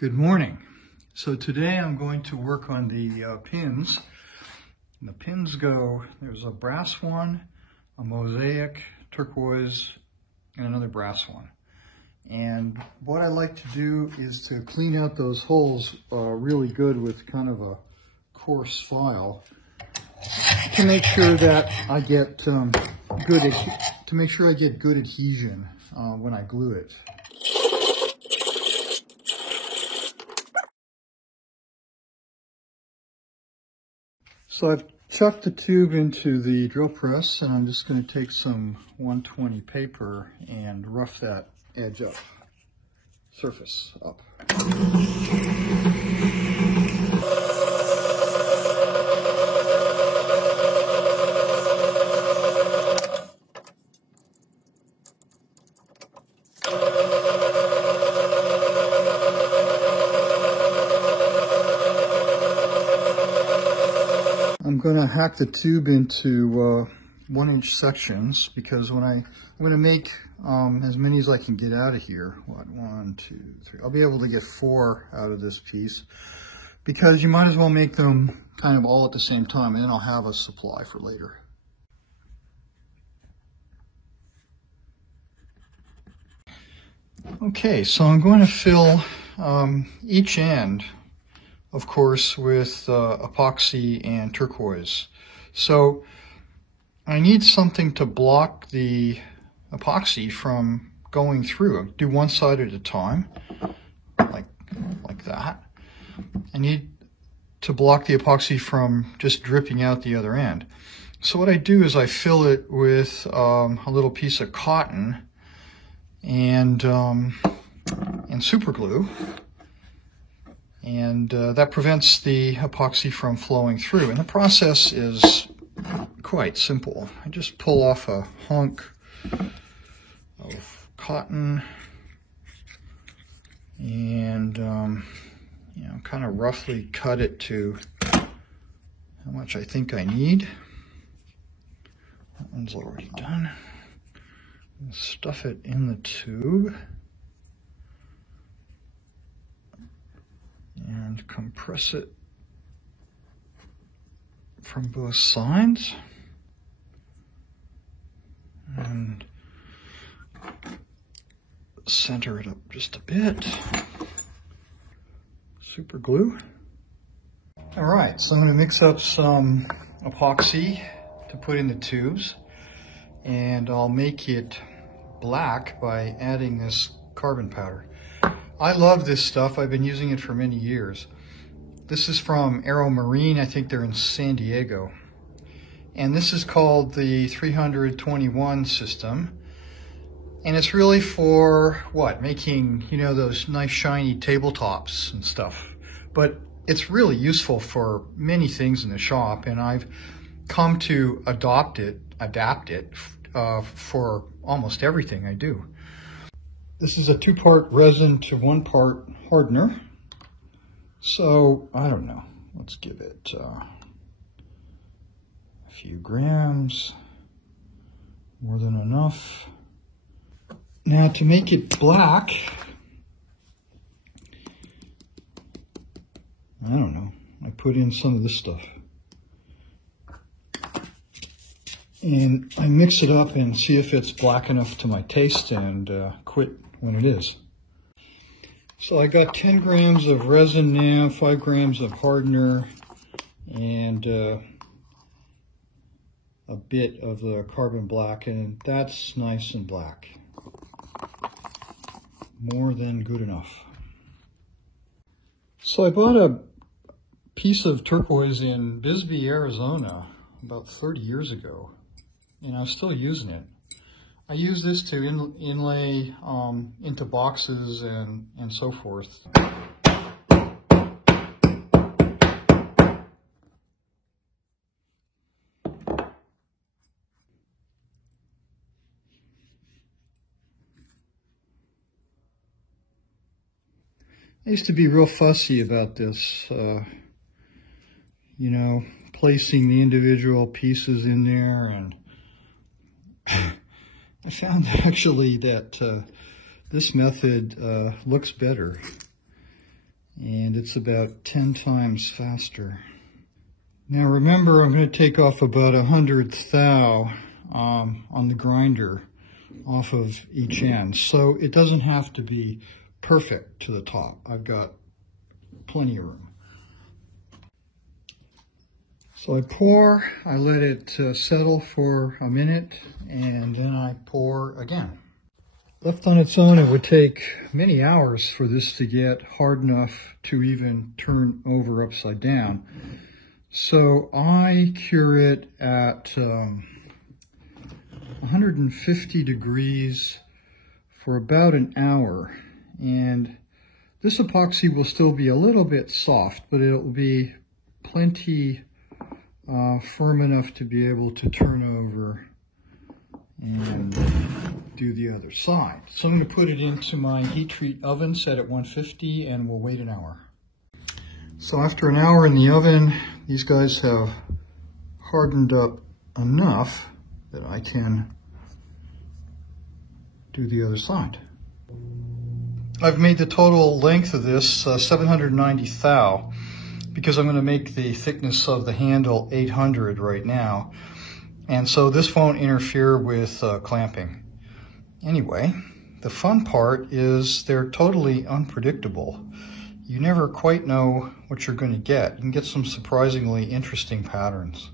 Good morning. So today I'm going to work on the pins. And the pins go, there's a brass one, a mosaic, turquoise, and another brass one. And what I like to do is to clean out those holes really good with kind of a coarse file to make sure that I get good adhesion when I glue it. So I've chucked the tube into the drill press, and I'm just going to take some 120 paper and rough that edge up, surface up. I'm going to hack the tube into 1-inch sections because I'm going to make as many as I can get out of here. What, 1, 2, 3. I'll be able to get 4 out of this piece because you might as well make them kind of all at the same time, and then I'll have a supply for later. Okay, so I'm going to fill each end, of course, with epoxy and turquoise. So I need something to block the epoxy from going through. Do one side at a time, like that. I need to block the epoxy from just dripping out the other end. So what I do is I fill it with a little piece of cotton and super glue. And that prevents the epoxy from flowing through. And the process is quite simple. I just pull off a hunk of cotton and kind of roughly cut it to how much I think I need. That one's already done. Stuff it in the tube and compress it from both sides and center it up just a bit. Super glue. All right, so I'm going to mix up some epoxy to put in the tubes, and I'll make it black by adding this carbon powder. I love this stuff. I've been using it for many years. This is from Aero Marine. I think they're in San Diego. And this is called the 321 system. And it's really for what? Making, those nice shiny tabletops and stuff. But it's really useful for many things in the shop, and I've come to adapt it for almost everything I do. This is a 2-part resin to 1-part hardener. So, I don't know, let's give it a few grams, more than enough. Now to make it black, I don't know, I put in some of this stuff. And I mix it up and see if it's black enough to my taste, and quit when it is. So I got 10 grams of resin now, 5 grams of hardener, and a bit of the carbon black, and that's nice and black. More than good enough. So I bought a piece of turquoise in Bisbee, Arizona about 30 years ago, and I'm still using it. I use this to inlay into boxes and so forth. I used to be real fussy about this, placing the individual pieces in there, and I found actually that this method looks better. and it's about 10 times faster. Now remember, I'm going to take off about 100 thou on the grinder off of each end, so it doesn't have to be perfect to the top. I've got plenty of room. So I pour, I let it settle for a minute, and then I pour again. Left on its own, it would take many hours for this to get hard enough to even turn over upside down. So I cure it at 150 degrees for about an hour. And this epoxy will still be a little bit soft, but it'll be plenty firm enough to be able to turn over and do the other side. So I'm going to put it into my heat treat oven set at 150, and we'll wait an hour. So after an hour in the oven, these guys have hardened up enough that I can do the other side. I've made the total length of this 790 thou, because I'm going to make the thickness of the handle 800 right now. And so this won't interfere with clamping. Anyway, the fun part is they're totally unpredictable. You never quite know what you're going to get. You can get some surprisingly interesting patterns.